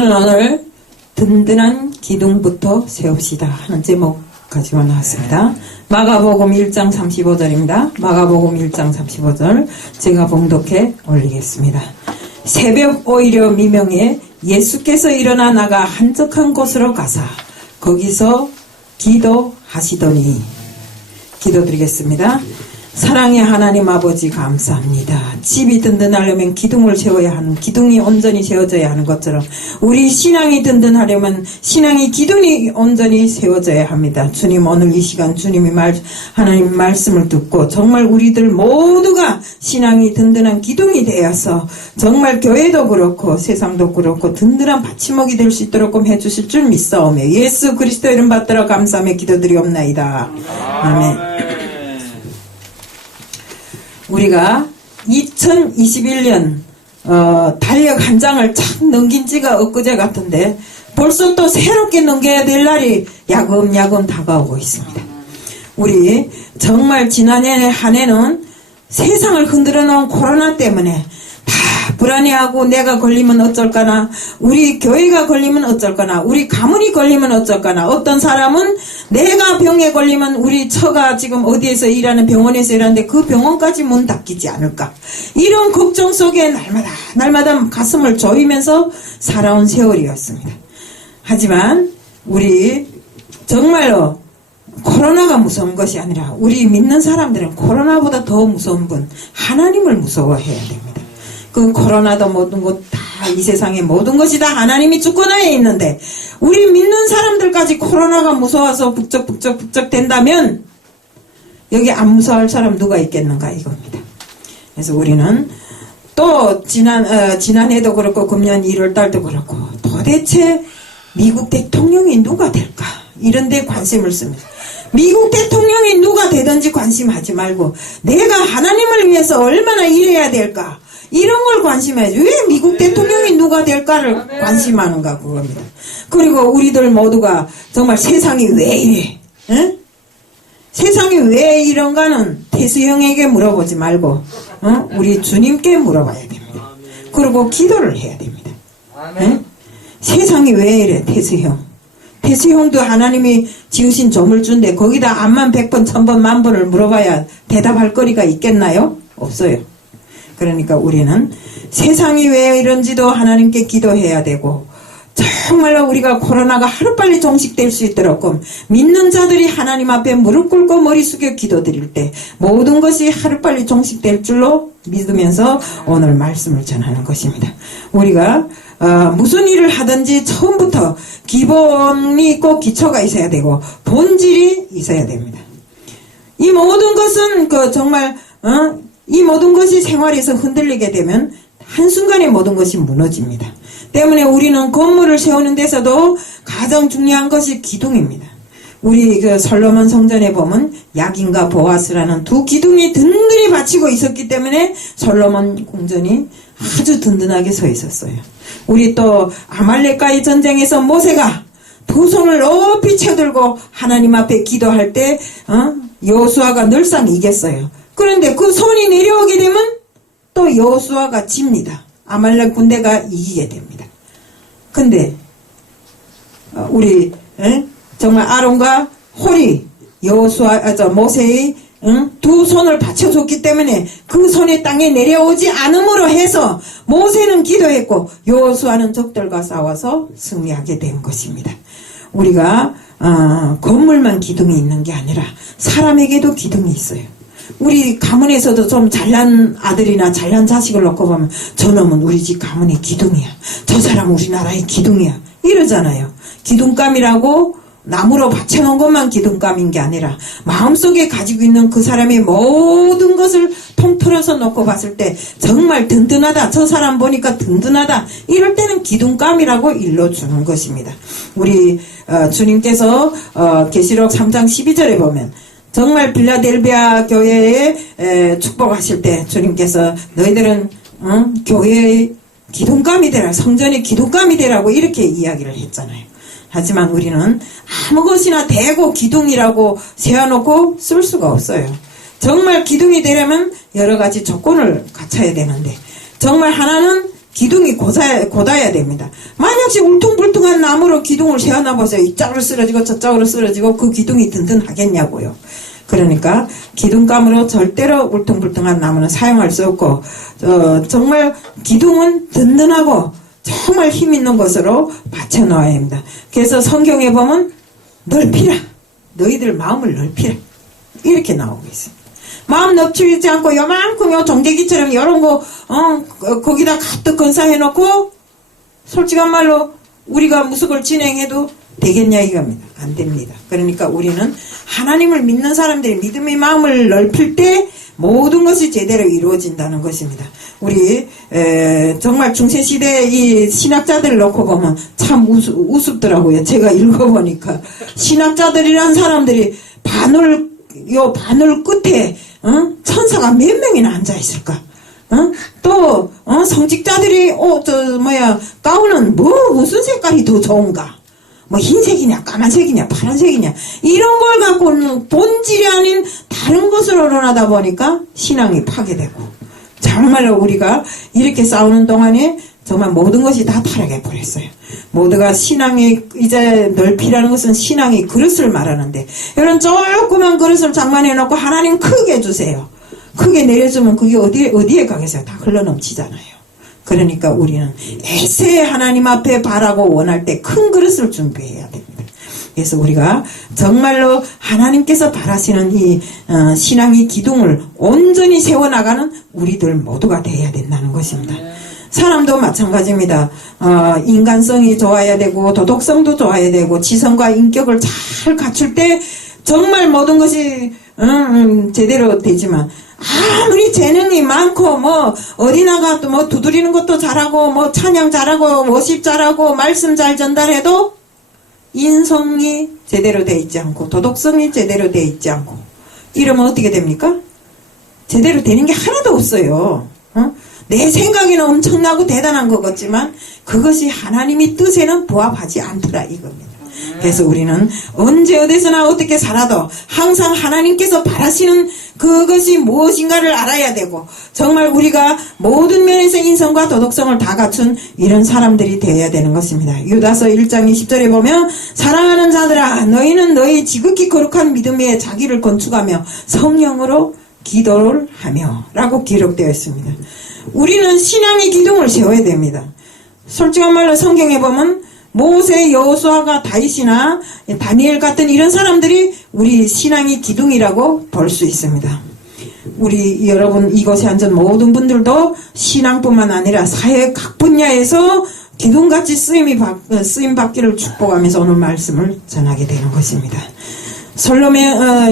오늘 든든한 기둥부터 세웁시다 하는 제목 가지고 나왔습니다. 마가복음 1장 35절입니다. 마가복음 1장 35절 제가 봉독해 올리겠습니다. 새벽 오히려 미명에 예수께서 일어나 나가 한적한 곳으로 가사 거기서 기도하시더니. 기도드리겠습니다. 사랑의 하나님 아버지 감사합니다. 집이 든든하려면 기둥을 세워야 하는, 기둥이 온전히 세워져야 하는 것처럼 우리 신앙이 든든하려면 신앙이 기둥이 온전히 세워져야 합니다. 주님, 오늘 이 시간 주님이 하나님 말씀을 듣고 정말 우리들 모두가 신앙이 든든한 기둥이 되어서 정말 교회도 그렇고 세상도 그렇고 든든한 받침목이 될 수 있도록 해주실 줄 믿사오며 예수 그리스도 이름 받들어 감사하며 기도드리옵나이다. 아멘. 우리가 2021년 달력 한 장을 착 넘긴 지가 엊그제 같은데 벌써 또 새롭게 넘겨야 될 날이 야금야금 다가오고 있습니다. 우리 정말 지난해 한 해는 세상을 흔들어 놓은 코로나 때문에 다 불안해하고 내가 걸리면 어쩔까나, 우리 교회가 걸리면 어쩔까나, 우리 가문이 걸리면 어쩔까나, 어떤 사람은 내가 병에 걸리면 우리 처가 지금 어디에서 일하는 병원에서 일하는데 그 병원까지 문 닫히지 않을까, 이런 걱정 속에 날마다 가슴을 조이면서 살아온 세월이었습니다. 하지만 우리 정말로 코로나가 무서운 것이 아니라 우리 믿는 사람들은 코로나보다 더 무서운 분 하나님을 무서워해야 됩니다. 그 코로나도 모든 것 다 이 세상의 모든 것이 다 하나님이 주권하에 있는데 우리 믿는 사람들까지 코로나가 무서워서 북적북적 된다면 여기 안 무서워할 사람 누가 있겠는가 이겁니다. 그래서 우리는 또 지난해도 그렇고 금년 1월달도 그렇고 도대체 미국 대통령이 누가 될까 이런 데 관심을 씁니다. 미국 대통령이 누가 되든지 관심하지 말고 내가 하나님을 위해서 얼마나 일해야 될까 이런 걸 관심해야지. 왜 미국 대통령이 누가 될까를 관심하는가 그겁니다. 그리고 우리들 모두가 정말 세상이 왜 이래, 에? 세상이 왜 이런가는 태수형에게 물어보지 말고 우리 주님께 물어봐야 됩니다. 그리고 기도를 해야 됩니다. 에? 세상이 왜 이래 태수형. 태수형도 하나님이 지으신 조물주인데 거기다 암만 100번 1000번 만번을 물어봐야 대답할 거리가 있겠나요? 없어요. 그러니까 우리는 세상이 왜 이런지도 하나님께 기도해야 되고 정말로 우리가 코로나가 하루빨리 종식될 수 있도록 믿는 자들이 하나님 앞에 무릎 꿇고 머리 숙여 기도드릴 때 모든 것이 하루빨리 종식될 줄로 믿으면서 오늘 말씀을 전하는 것입니다. 우리가 무슨 일을 하든지 처음부터 기본이 있고 기초가 있어야 되고 본질이 있어야 됩니다. 이 모든 것은 정말 이 모든 것이 생활에서 흔들리게 되면 한순간에 모든 것이 무너집니다. 때문에 우리는 건물을 세우는 데서도 가장 중요한 것이 기둥입니다. 우리 솔로몬 성전에 보면 야긴과 보아스라는 두 기둥이 든든히 받치고 있었기 때문에 솔로몬 궁전이 아주 든든하게 서 있었어요. 우리 또 아말렉과의 전쟁에서 모세가 두 손을 높이 쳐들고 하나님 앞에 기도할 때 여호수아가 늘상 이겼어요. 그런데 그 손이 내려오게 되면 또 여호수아가 집니다. 아말렉 군대가 이기게 됩니다. 근데 우리 정말 아론과 홀이 모세의 두 손을 받쳐줬기 때문에 그 손이 땅에 내려오지 않음으로 해서 모세는 기도했고 여호수아는 적들과 싸워서 승리하게 된 것입니다. 우리가 건물만 기둥이 있는 게 아니라 사람에게도 기둥이 있어요. 우리 가문에서도 좀 잘난 아들이나 잘난 자식을 놓고 보면 저놈은 우리 집 가문의 기둥이야, 저 사람은 우리나라의 기둥이야 이러잖아요. 기둥감이라고 나무로 받쳐놓은 것만 기둥감인 게 아니라 마음속에 가지고 있는 그 사람의 모든 것을 통틀어서 놓고 봤을 때 정말 든든하다, 저 사람 보니까 든든하다 이럴 때는 기둥감이라고 일러주는 것입니다. 우리 주님께서 계시록 3장 12절에 보면 정말 빌라델비아 교회에 축복하실 때 주님께서 너희들은 교회의 기둥감이 되라, 성전의 기둥감이 되라고 이렇게 이야기를 했잖아요. 하지만 우리는 아무 것이나 대고 기둥이라고 세워놓고 쓸 수가 없어요. 정말 기둥이 되려면 여러 가지 조건을 갖춰야 되는데 정말 하나는 기둥이 곧아야 됩니다. 만약 만약에 울퉁불퉁한 나무로 기둥을 세워놔 보세요. 이쪽으로 쓰러지고 저쪽으로 쓰러지고 그 기둥이 든든하겠냐고요. 그러니까 기둥감으로 절대로 울퉁불퉁한 나무는 사용할 수 없고 정말 기둥은 든든하고 정말 힘 있는 것으로 받쳐놓아야 합니다. 그래서 성경에 보면 넓히라. 너희들 마음을 넓히라. 이렇게 나오고 있습니다. 마음 넓히지 않고 요만큼 요 종대기처럼 이런 거 거기다 가득 건사해놓고 솔직한 말로 우리가 무속을 진행해도 되겠냐 이겁니다. 안 됩니다. 그러니까 우리는 하나님을 믿는 사람들이 믿음의 마음을 넓힐 때 모든 것이 제대로 이루어진다는 것입니다. 우리 정말 중세시대 이 신학자들을 놓고 보면 참 우습더라고요. 제가 읽어보니까 신학자들이란 사람들이 바늘 끝에 천사가 몇 명이나 앉아있을까? 또 성직자들이 가운은 무슨 색깔이 더 좋은가? 뭐 흰색이냐 까만색이냐 파란색이냐 이런 걸 갖고는 본질이 아닌 다른 것으로 논하다 보니까 신앙이 파괴되고 정말로 우리가 이렇게 싸우는 동안에 정말 모든 것이 다 타락해 버렸어요. 모두가 신앙이 이제 넓히라는 것은 신앙의 그릇을 말하는데 이런 조그만 그릇을 장만해 놓고 하나님 크게 주세요. 크게 내려주면 그게 어디에 가겠어요? 다 흘러넘치잖아요. 그러니까 우리는 애세 하나님 앞에 바라고 원할 때 큰 그릇을 준비해야 됩니다. 그래서 우리가 정말로 하나님께서 바라시는 이 신앙의 기둥을 온전히 세워나가는 우리들 모두가 되어야 된다는 것입니다. 사람도 마찬가지입니다. 인간성이 좋아야 되고 도덕성도 좋아야 되고 지성과 인격을 잘 갖출 때 정말 모든 것이 제대로 되지만 아무리 재능이 많고 어디 나가도 두드리는 것도 잘하고 찬양 잘하고 워십 잘하고 말씀 잘 전달해도 인성이 제대로 돼 있지 않고 도덕성이 제대로 돼 있지 않고 이러면 어떻게 됩니까? 제대로 되는 게 하나도 없어요. 내 생각에는 엄청나고 대단한 것 같지만 그것이 하나님의 뜻에는 부합하지 않더라 이겁니다. 그래서 우리는 언제 어디서나 어떻게 살아도 항상 하나님께서 바라시는 그것이 무엇인가를 알아야 되고 정말 우리가 모든 면에서 인성과 도덕성을 다 갖춘 이런 사람들이 되어야 되는 것입니다. 유다서 1장 20절에 보면 사랑하는 자들아 너희는 너희 지극히 거룩한 믿음 위에 자기를 건축하며 성령으로 기도를 하며 라고 기록되어 있습니다. 우리는 신앙의 기둥을 세워야 됩니다. 솔직한 말로 성경에 보면 모세, 여호수아가 다윗이나 다니엘 같은 이런 사람들이 우리 신앙의 기둥이라고 볼 수 있습니다. 우리 여러분 이곳에 앉은 모든 분들도 신앙뿐만 아니라 사회 각 분야에서 기둥같이 쓰임 받기를 축복하면서 오늘 말씀을 전하게 되는 것입니다.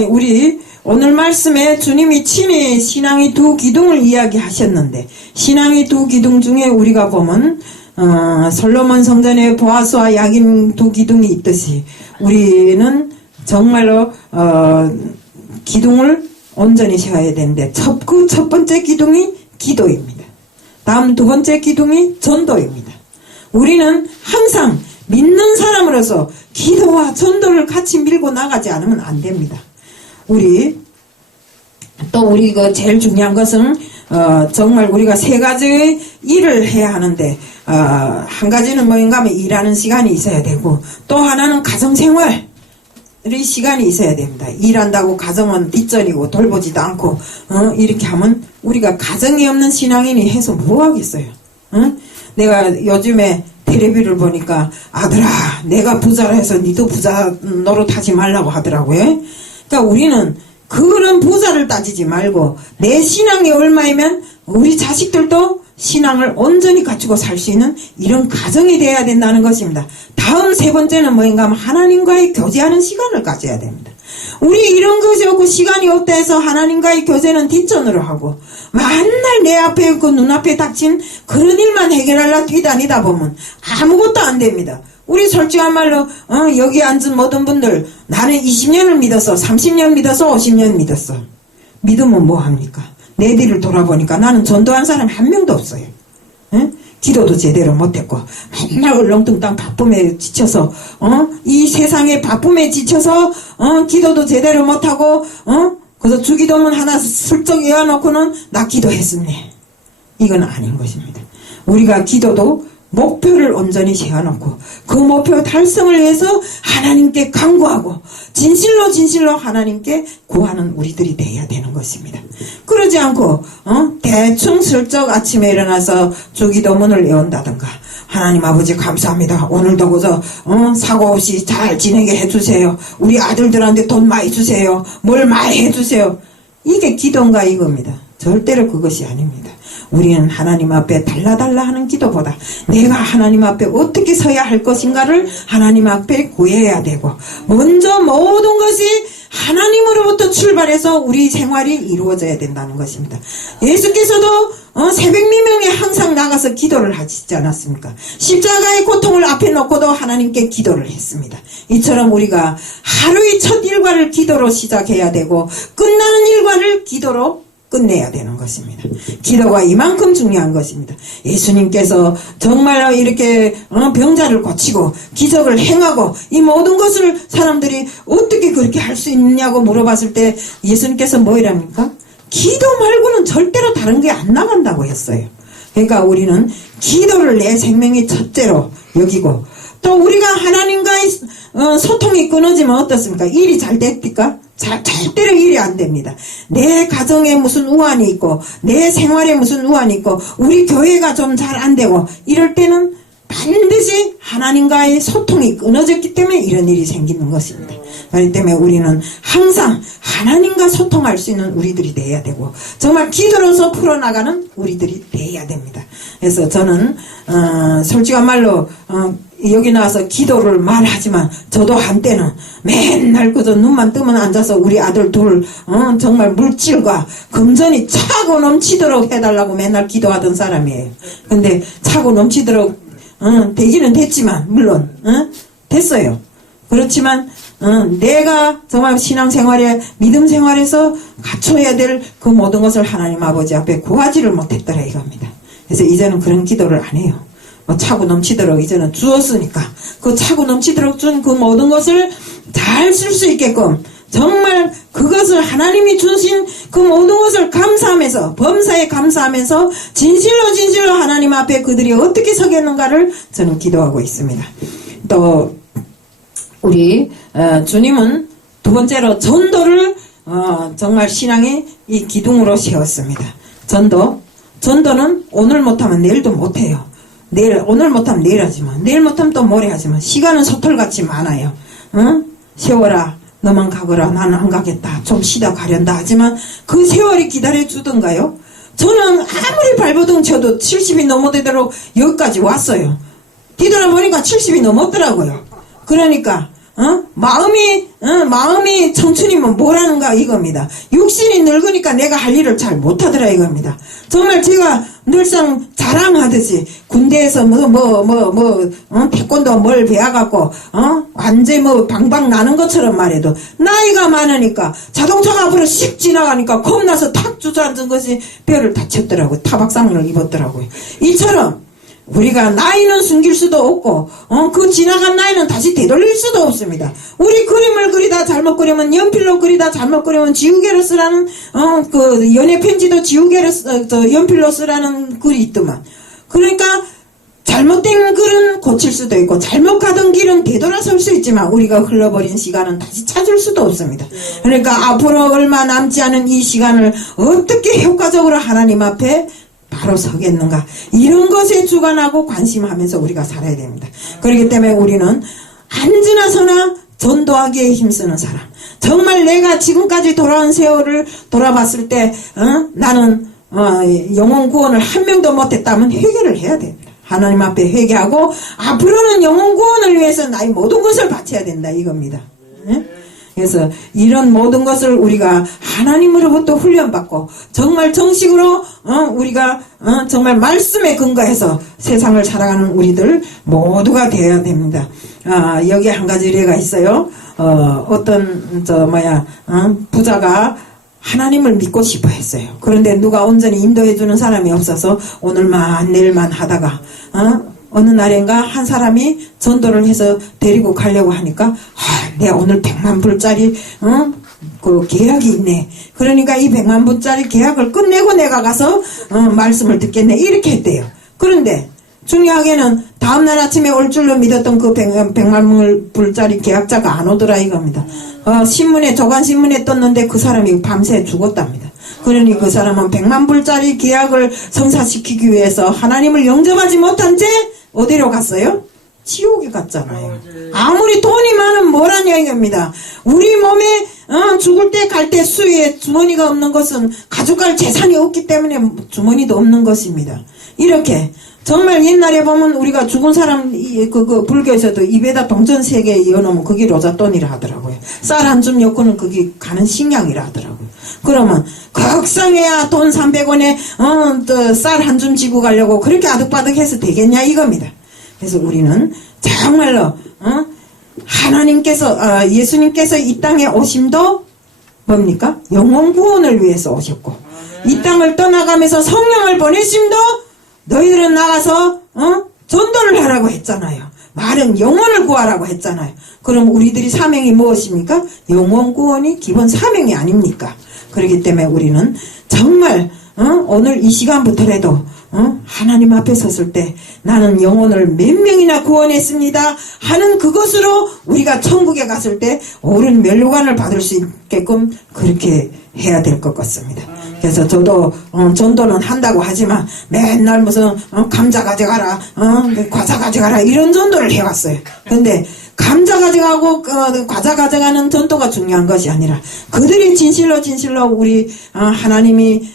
우리 오늘 말씀에 주님이 친히 신앙의 두 기둥을 이야기하셨는데 신앙의 두 기둥 중에 우리가 보면 솔로몬 성전에 보아스와 야긴 두 기둥이 있듯이 우리는 정말로 기둥을 온전히 세워야 되는데 그 첫 번째 기둥이 기도입니다. 다음 두 번째 기둥이 전도입니다. 우리는 항상 믿는 사람으로서 기도와 전도를 같이 밀고 나가지 않으면 안 됩니다. 우리 제일 중요한 것은 정말 우리가 세 가지의 일을 해야 하는데 한 가지는 뭐인가 하면 일하는 시간이 있어야 되고 또 하나는 가정생활의 시간이 있어야 됩니다. 일한다고 가정은 뒷전이고 돌보지도 않고 이렇게 하면 우리가 가정이 없는 신앙인이 해서 뭐 하겠어요? 내가 요즘에 텔레비를 보니까 아들아 내가 부자라 해서 니도 부자 노릇하지 말라고 하더라고요. 그러니까 우리는 그런 부자를 따지지 말고 내 신앙이 얼마이면 우리 자식들도 신앙을 온전히 갖추고 살 수 있는 이런 가정이 돼야 된다는 것입니다. 다음 세 번째는 뭐인가 하면 하나님과의 교제하는 시간을 가져야 됩니다. 우리 이런 것이 없고 시간이 없다 해서 하나님과의 교제는 뒷전으로 하고 맨날 내 앞에 그 눈앞에 닥친 그런 일만 해결하려 뛰다니다 보면 아무것도 안 됩니다. 우리 솔직한 말로 여기 앉은 모든 분들 나는 20년을 믿었어 30년 믿었어 50년 믿었어 믿으면 뭐합니까? 내 뒤를 돌아보니까 나는 전도한 사람이 한 명도 없어요. 기도도 제대로 못했고 맨날 얼렁뚱땅 바쁨에 지쳐서 이 세상의 바쁨에 지쳐서 기도도 제대로 못하고 그래서 주기도문 하나 슬쩍 외워놓고는 나 기도했습니다. 이건 아닌 것입니다. 우리가 기도도 목표를 온전히 세워놓고 그 목표 달성을 위해서 하나님께 간구하고 진실로 하나님께 구하는 우리들이 돼야 되는 것입니다. 그러지 않고 대충 슬쩍 아침에 일어나서 주기도문을 외운다든가, 하나님 아버지 감사합니다. 오늘도 그저 사고 없이 잘 지내게 해주세요. 우리 아들들한테 돈 많이 주세요. 뭘 많이 해주세요. 이게 기도인가 이겁니다. 절대로 그것이 아닙니다. 우리는 하나님 앞에 달라달라 하는 기도보다 내가 하나님 앞에 어떻게 서야 할 것인가를 하나님 앞에 구해야 되고, 먼저 모든 것이 하나님으로부터 출발해서 우리 생활이 이루어져야 된다는 것입니다. 예수께서도 새벽 미명에 항상 나가서 기도를 하시지 않았습니까? 십자가의 고통을 앞에 놓고도 하나님께 기도를 했습니다. 이처럼 우리가 하루의 첫 일과를 기도로 시작해야 되고 끝나는 일과를 기도로 끝내야 되는 것입니다. 기도가 이만큼 중요한 것입니다. 예수님께서 정말로 이렇게 병자를 고치고 기적을 행하고 이 모든 것을 사람들이 어떻게 그렇게 할 수 있느냐고 물어봤을 때 예수님께서 뭐이랍니까? 기도 말고는 절대로 다른 게 안 나간다고 했어요. 그러니까 우리는 기도를 내 생명의 첫째로 여기고, 또 우리가 하나님과의 소통이 끊어지면 어떻습니까? 일이 잘 됩니까? 절대로 일이 안 됩니다. 내 가정에 무슨 우환이 있고 내 생활에 무슨 우환이 있고 우리 교회가 좀 잘 안 되고 이럴 때는 반드시 하나님과의 소통이 끊어졌기 때문에 이런 일이 생기는 것입니다. 그렇기 때문에 우리는 항상 하나님과 소통할 수 있는 우리들이 돼야 되고 정말 기도로서 풀어나가는 우리들이 돼야 됩니다. 그래서 저는 솔직한 말로 여기 나와서 기도를 말하지만 저도 한때는 맨날 그저 눈만 뜨면 앉아서 우리 아들 둘 정말 물질과 금전이 차고 넘치도록 해달라고 맨날 기도하던 사람이에요. 근데 차고 넘치도록 되기는 됐지만 물론 됐어요. 그렇지만 내가 정말 신앙생활에 믿음 생활에서 갖춰야 될 그 모든 것을 하나님 아버지 앞에 구하지를 못했더라 이겁니다. 그래서 이제는 그런 기도를 안 해요. 차고 넘치도록 이제는 주었으니까 그 차고 넘치도록 준 그 모든 것을 잘 쓸 수 있게끔 정말 그것을 하나님이 주신 그 모든 것을 감사하면서 범사에 감사하면서 진실로 하나님 앞에 그들이 어떻게 서겠는가를 저는 기도하고 있습니다. 또 우리 주님은 두 번째로 전도를 정말 신앙의 이 기둥으로 세웠습니다. 전도는 오늘 못하면 내일도 못해요. 오늘 못하면 내일 하지만 내일 못하면 또 모레 하지만 시간은 솥털같이 많아요. 세월아 너만 가거라 나는 안 가겠다 좀 쉬다 가련다 하지만 그 세월이 기다려주던가요? 저는 아무리 발버둥 쳐도 70이 넘어되도록 여기까지 왔어요. 뒤돌아보니까 70이 넘었더라고요. 그러니까 마음이 청춘이면 뭐라는가 이겁니다. 육신이 늙으니까 내가 할 일을 잘 못하더라 이겁니다. 정말 제가 늘상 자랑하듯이 군대에서 태권도 뭘 배워갖고 완전히 방방 나는 것처럼 말해도 나이가 많으니까 자동차가 앞으로 씩 지나가니까 겁나서 탁 주저앉은 것이 뼈를 다쳤더라고요. 타박상을 입었더라고요. 이처럼 우리가 나이는 숨길 수도 없고 그 지나간 나이는 다시 되돌릴 수도 없습니다. 우리 그림을 그리다 잘못 그리면 연필로 그리다 잘못 그리면 지우개로 쓰라는 그 연애 편지도 지우개로 연필로 쓰라는 글이 있더만. 그러니까 잘못된 글은 고칠 수도 있고 잘못 가던 길은 되돌아설 수 있지만 우리가 흘러버린 시간은 다시 찾을 수도 없습니다. 그러니까 앞으로 얼마 남지 않은 이 시간을 어떻게 효과적으로 하나님 앞에 바로 서겠는가 이런 것에 주관하고 관심하면서 우리가 살아야 됩니다. 그렇기 때문에 우리는 안지나서나 전도하기에 힘쓰는 사람, 정말 내가 지금까지 돌아온 세월을 돌아봤을 때 나는 영혼 구원을 한 명도 못했다면 회개를 해야 됩니다. 하나님 앞에 회개하고 앞으로는 영혼 구원을 위해서 나의 모든 것을 바쳐야 된다 이겁니다. 그래서 이런 모든 것을 우리가 하나님으로부터 훈련받고 정말 정식으로 우리가 정말 말씀에 근거해서 세상을 살아가는 우리들 모두가 되어야 됩니다. 여기 한 가지 예가 있어요. 어떤 부자가 하나님을 믿고 싶어 했어요. 그런데 누가 온전히 인도해주는 사람이 없어서 오늘만 내일만 하다가 어느 날인가 한 사람이 전도를 해서 데리고 가려고 하니까 내가 오늘 100만 불짜리 그 계약이 있네. 그러니까 이 100만 불짜리 계약을 끝내고 내가 가서 말씀을 듣겠네. 이렇게 했대요. 그런데 중요하게는 다음날 아침에 올 줄로 믿었던 그 100만 불짜리 계약자가 안 오더라 이겁니다. 신문에, 조간신문에 떴는데 그 사람이 밤새 죽었답니다. 그러니 그 사람은 100만 불짜리 계약을 성사시키기 위해서 하나님을 영접하지 못한 채 어디로 갔어요? 지옥에 갔잖아요. 아무리 돈이 많으면 뭐라냐 이겁니다. 우리 몸에 죽을 때 갈 때 수에 주머니가 없는 것은 가져갈 재산이 없기 때문에 주머니도 없는 것입니다. 이렇게 정말 옛날에 보면 우리가 죽은 사람 그 불교에서도 입에다 동전 3개 이어놓으면 그게 로잣돈이라 하더라고요. 쌀 한 줌 엮고는 그게 가는 식량이라 하더라고요. 그러면 극성해야 돈 300원에 쌀 한 줌 지고 가려고 그렇게 아득바득해서 되겠냐 이겁니다. 그래서 우리는 정말로 하나님께서 예수님께서 이 땅에 오심도 뭡니까? 영혼 구원을 위해서 오셨고 이 땅을 떠나가면서 성령을 보내심도 너희들은 나가서 전도를 하라고 했잖아요. 말은 영혼을 구하라고 했잖아요. 그럼 우리들이 사명이 무엇입니까? 영혼 구원이 기본 사명이 아닙니까? 그렇기 때문에 우리는 정말 오늘 이 시간부터라도 하나님 앞에 섰을 때 나는 영혼을 몇 명이나 구원했습니다 하는 그것으로 우리가 천국에 갔을 때 옳은 면류관을 받을 수 있게끔 그렇게 해야 될 것 같습니다. 그래서 저도 전도는 한다고 하지만 맨날 무슨 감자 가져가라 과자 가져가라 이런 전도를 해왔어요. 근데 감자 가져가고 과자 가져가는 전도가 중요한 것이 아니라 그들이 진실로 우리 하나님이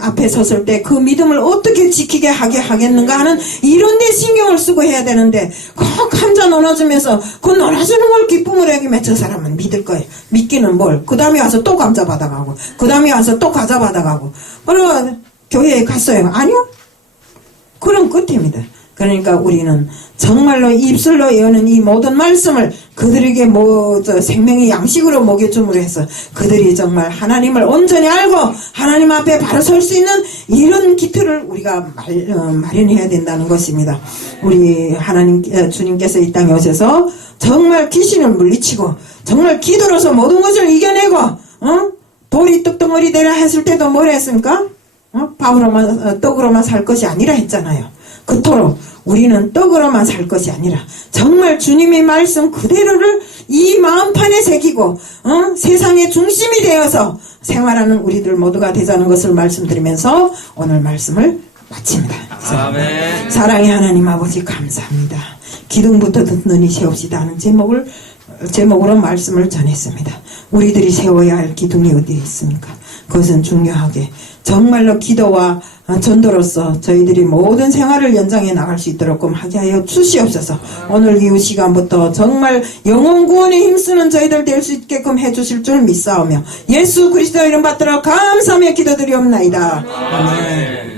앞에 섰을 때 그 믿음을 어떻게 지키게 하게 하겠는가 하는 이런 데 신경을 쓰고 해야 되는데 그 감자 나눠주면서 그 나눠주는 걸 기쁨을 여기면 저 사람은 믿을 거예요. 믿기는 뭘? 그 다음에 와서 또 감자 받아가고 그 다음에 와서 또 과자 받아가고 그러고 교회에 갔어요. 아니요? 그럼 끝입니다. 그러니까 우리는 정말로 입술로 여는 이 모든 말씀을 그들에게 생명의 양식으로 먹여줌으로 해서 그들이 정말 하나님을 온전히 알고 하나님 앞에 바로 설 수 있는 이런 기틀을 우리가 마련해야 된다는 것입니다. 우리 주님께서 이 땅에 오셔서 정말 귀신을 물리치고 정말 기도로서 모든 것을 이겨내고 돌이 떡덩어리 되라 했을 때도 뭐라 했습니까? 떡으로만 살 것이 아니라 했잖아요. 그토록 우리는 떡으로만 살 것이 아니라 정말 주님의 말씀 그대로를 이 마음판에 새기고 세상의 중심이 되어서 생활하는 우리들 모두가 되자는 것을 말씀드리면서 오늘 말씀을 마칩니다. 아멘. 사랑의 하나님 아버지 감사합니다. 기둥부터 듣느니 세웁시다 하는 제목으로 말씀을 전했습니다. 우리들이 세워야 할 기둥이 어디에 있습니까? 그것은 중요하게 정말로 기도와 전도로서 저희들이 모든 생활을 연장해 나갈 수 있도록 하게 하여 주시옵소서. 오늘 이후 시간부터 정말 영혼 구원에 힘쓰는 저희들 될 수 있게끔 해주실 줄 믿사오며 예수 그리스도 이름 받들어 감사하며 기도드리옵나이다. 아멘.